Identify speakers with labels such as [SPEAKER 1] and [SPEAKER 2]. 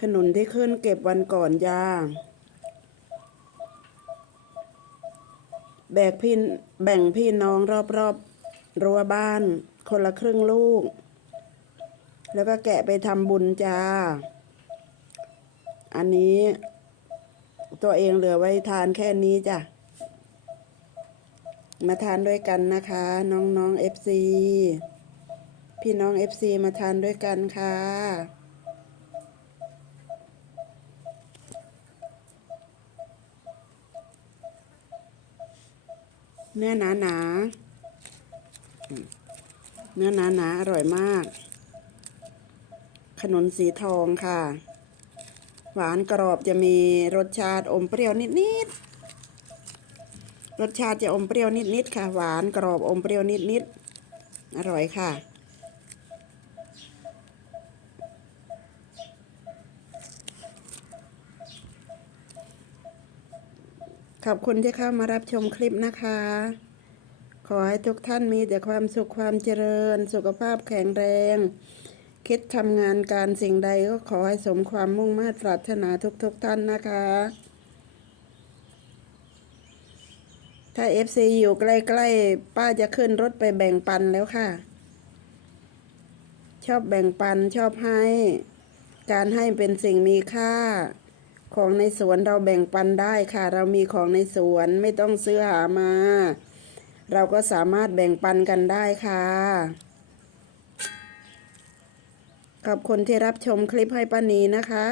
[SPEAKER 1] ขนุนที่ขึ้นเก็บวันก่อนยาแบกพี่แบ่งพี่น้องรอบๆรรั้วบ้าน คนละครึ่งลูก แล้วก็แกะไปทำบุญจ้า อันนี้ ตัวเองเหลือไว้ทานแค่นี้จ้ะ มาทานด้วยกันนะคะ น้องๆเอฟซีพี่น้องเอฟซีมาทานด้วยกันค่ะ เนื้อหนาหนาเนื้อหนาหนาอร่อยมาก ขนุนสีทองค่ะ หวานกรอบจะมีรสชาติอมเปรี้ยวนิดๆรสชาติจะอมเปรี้ยวนิดๆค่ะ หวานกรอบอมเปรี้ยวนิดๆอร่อยค่ะ ขอบคุณที่เข้ามารับชมคลิปนะคะ ขอให้ทุกท่านมีแต่ความสุขความเจริญ สุขภาพแข็งแรง คิดทำงานการสิ่งใดก็ขอให้สมความมุ่งมา่ปรารถนาทุกๆทท่านนะคะ ถ้า FC อยู่ใกล้ๆ ป้าจะขึ้นรถไปแบ่งปันแล้วค่ะ ชอบแบ่งปันชอบให้ การให้เป็นสิ่งมีค่า ของในสวนเราแบ่งปันได้ค่ะ เรามีของในสวนไม่ต้องซื้อหามา เราก็สามารถแบ่งปันกันได้ค่ะ ขอบคุณที่รับชมคลิปให้ป้านีนะคะ